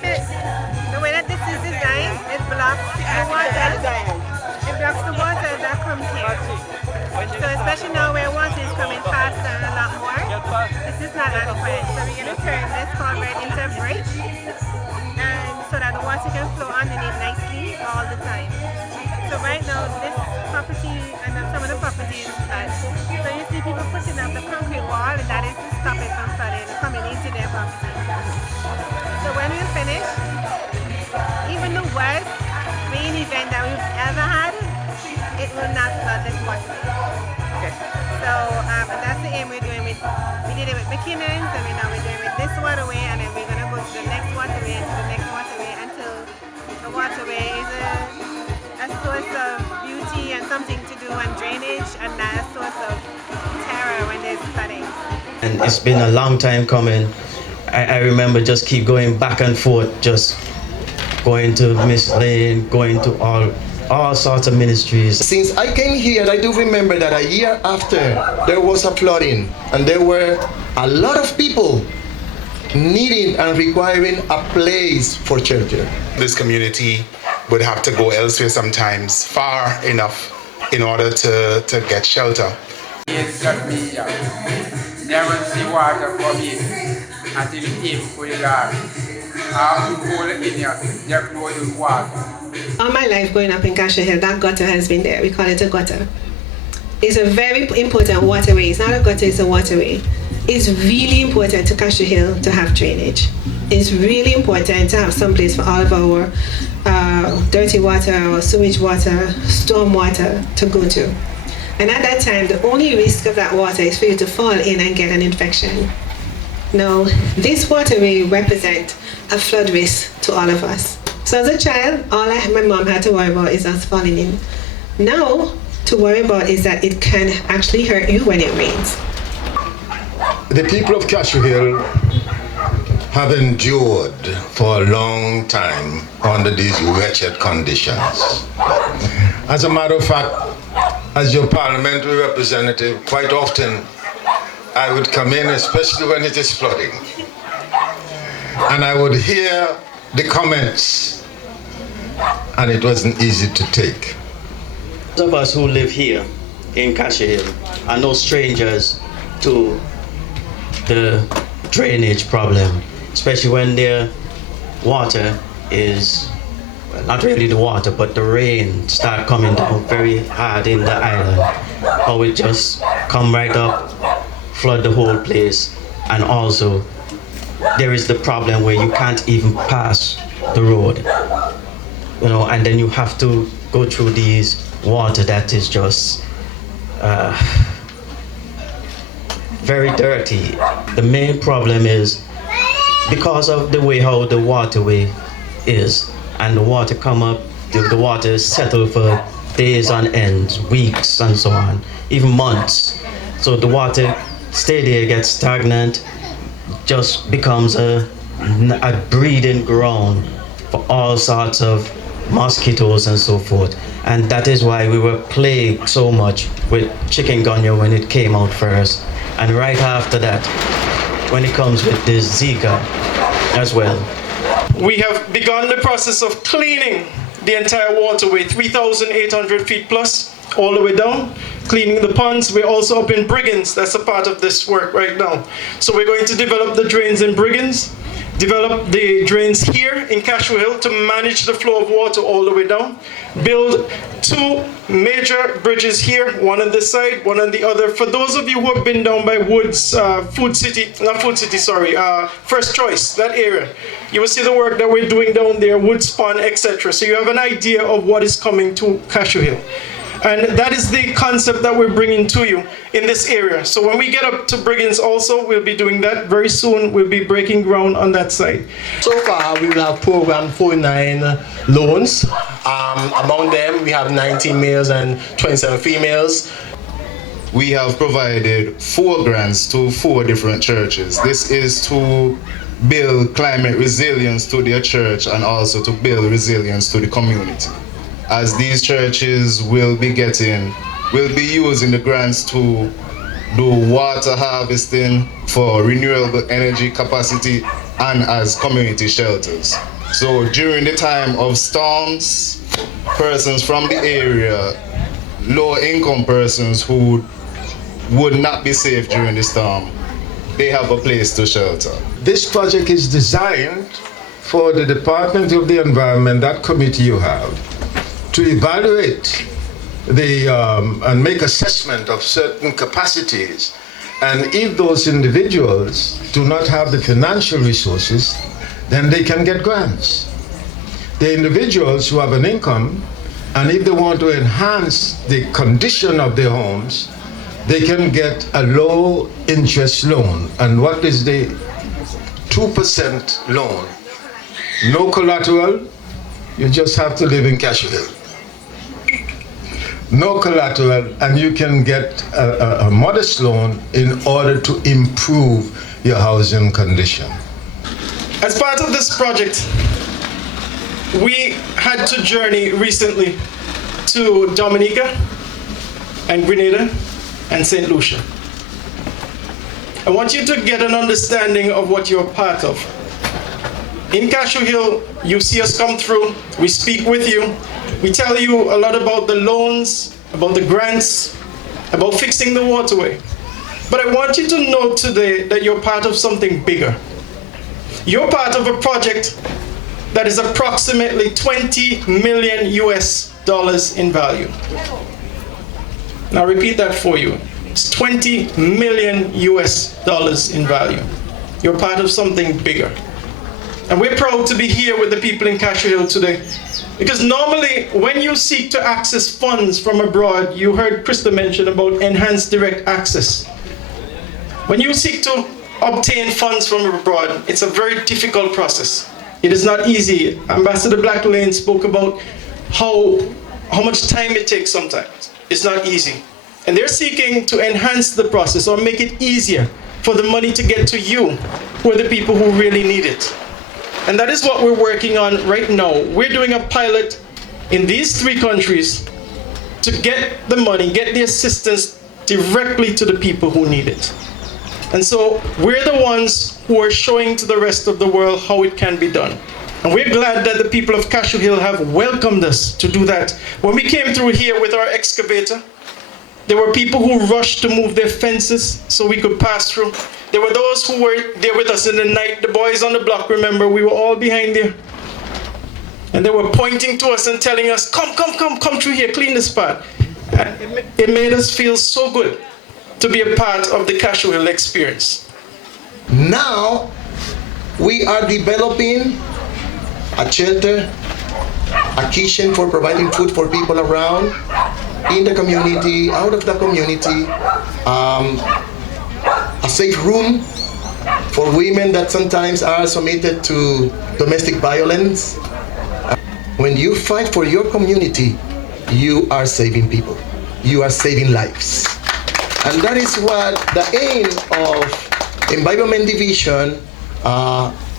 The way that this is designed, it blocks the water. It blocks the water that comes here. So especially now where water is coming faster and a lot more, this is not adequate. So we're going to turn this culvert into a bridge, and so that the water can flow underneath nicely all the time. So right now, this property and some of the properties flood. So you see people putting up the concrete wall, and that is to stop it from flooding coming into their property. So when we finish, even the worst rain event that we've ever had, it will not flood this waterway. Okay. So and that's the aim we're doing with. We did it with McKinnon's, and now we're doing it with this waterway, and then we're gonna go to the next waterway and to the next waterway until the waterway is a source of beauty and something to do and drainage, and not a source of terror when there's flooding. And it's been a long time coming. I remember just keep going back and forth, just going to Miss Lane, going to all sorts of ministries. Since I came here, I do remember that a year after there was a flooding, and there were a lot of people needing and requiring a place for shelter. This community would have to go elsewhere sometimes, far enough, in order to get shelter. It's got me never see water for me until it came for the Lord. I have to hold it in here, just know the water. All my life growing up in Cashew Hill, that gutter has been there. We call it a gutter. It's a very important waterway. It's not a gutter, it's a waterway. It's really important to Cashew Hill to have drainage. It's really important to have some place for all of our dirty water or sewage water, storm water to go to. And at that time, the only risk of that water is for you to fall in and get an infection. Now, this waterway represents a flood risk to all of us. So as a child, all my mom had to worry about is us falling in. Now, to worry about is that it can actually hurt you when it rains. The people of Cashew Hill have endured for a long time under these wretched conditions. As a matter of fact, as your parliamentary representative, quite often I would come in, especially when it is flooding, and I would hear the comments, and it wasn't easy to take. Those of us who live here in Cashew Hill are no strangers to the drainage problem, especially when their water is, well, not really the water, but the rain start coming down very hard in the island. Or it just come right up, flood the whole place. And also there is the problem where you can't even pass the road, you know, and then you have to go through these water that is just very dirty. The main problem is because of the way how the waterway is, and the water come up, the water settle for days on end, weeks and so on, even months. So the water stay there, gets stagnant, just becomes a breeding ground for all sorts of mosquitoes and so forth. And that is why we were plagued so much with chikungunya when it came out first. And right after that, when it comes with the Zika as well. We have begun the process of cleaning the entire waterway, 3,800 feet plus, all the way down, cleaning the ponds. We're also up in Briggins. That's a part of this work right now. So we're going to develop the drains in Briggins, develop the drains here in Cashew Hill to manage the flow of water all the way down, build two major bridges here, one on this side, one on the other. For those of you who have been down by Woods, First Choice, that area, you will see the work that we're doing down there, Woods Pond, etc. So you have an idea of what is coming to Cashew Hill. And that is the concept that we're bringing to you in this area. So when we get up to Briggins also, we'll be doing that. Very soon, we'll be breaking ground on that side. So far, we will have programmed 49 loans. Among them, we have 19 males and 27 females. We have provided 4 grants to 4 different churches. This is to build climate resilience to their church and also to build resilience to the community. As these churches will be using the grants to do water harvesting for renewable energy capacity and as community shelters. So during the time of storms, persons from the area, low-income persons who would not be safe during the storm, they have a place to shelter. This project is designed for the Department of the Environment, that committee you have, to evaluate and make assessment of certain capacities. And if those individuals do not have the financial resources, then they can get grants. The individuals who have an income, and if they want to enhance the condition of their homes, they can get a low interest loan. And what is the 2% loan? No collateral, you just have to live in Cashew Hill. No collateral, and you can get a modest loan in order to improve your housing condition. As part of this project, we had to journey recently to Dominica and Grenada and St. Lucia. I want you to get an understanding of what you're part of. In Cashew Hill, you see us come through, we speak with you, we tell you a lot about the loans, about the grants, about fixing the waterway. But I want you to know today that you're part of something bigger. You're part of a project that is approximately $20 million in value. Now repeat that for you. It's $20 million in value. You're part of something bigger. And we're proud to be here with the people in Cashew Hill today. Because normally, when you seek to access funds from abroad, you heard Krista mention about enhanced direct access. When you seek to obtain funds from abroad, it's a very difficult process. It is not easy. Ambassador Blacklane spoke about how much time it takes sometimes. It's not easy. And they're seeking to enhance the process or make it easier for the money to get to you, who are the people who really need it. And that is what we're working on right now. We're doing a pilot in these 3 countries to get the money, get the assistance directly to the people who need it. And so we're the ones who are showing to the rest of the world how it can be done. And we're glad that the people of Cashew Hill have welcomed us to do that. When we came through here with our excavator, there were people who rushed to move their fences so we could pass through. There were those who were there with us in the night. The boys on the block, remember, we were all behind there. And they were pointing to us and telling us, come through here, clean this spot. And it made us feel so good to be a part of the Cashew Hill experience. Now, we are developing a shelter, a kitchen for providing food for people around, in the community, out of the community, a safe room for women that sometimes are submitted to domestic violence. When you fight for your community, you are saving people. You are saving lives. And that is what the aim of Environment Division,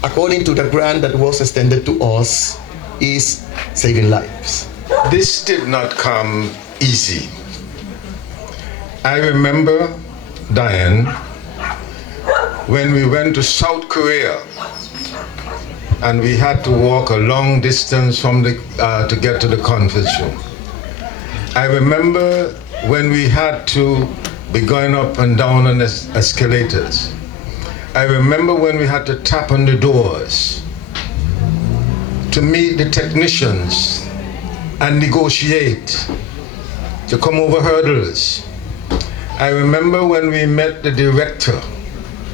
according to the grant that was extended to us, is saving lives. This did not come easy. I remember, Diane, when we went to South Korea and we had to walk a long distance from to get to the conference room. I remember when we had to be going up and down on escalators. I remember when we had to tap on the doors to meet the technicians and negotiate, to come over hurdles. I remember when we met the director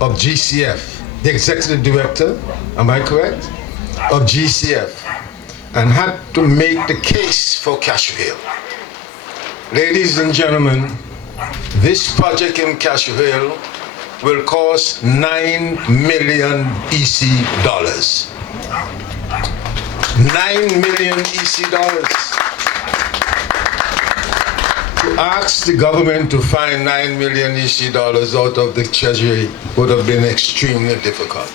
of GCF, the executive director, am I correct, of GCF, and had to make the case for Cashew Hill. Ladies and gentlemen, this project in Cashew Hill will cost $9 million EC dollars. $9 million EC dollars. To ask the government to find $9 million EC dollars out of the treasury would have been extremely difficult.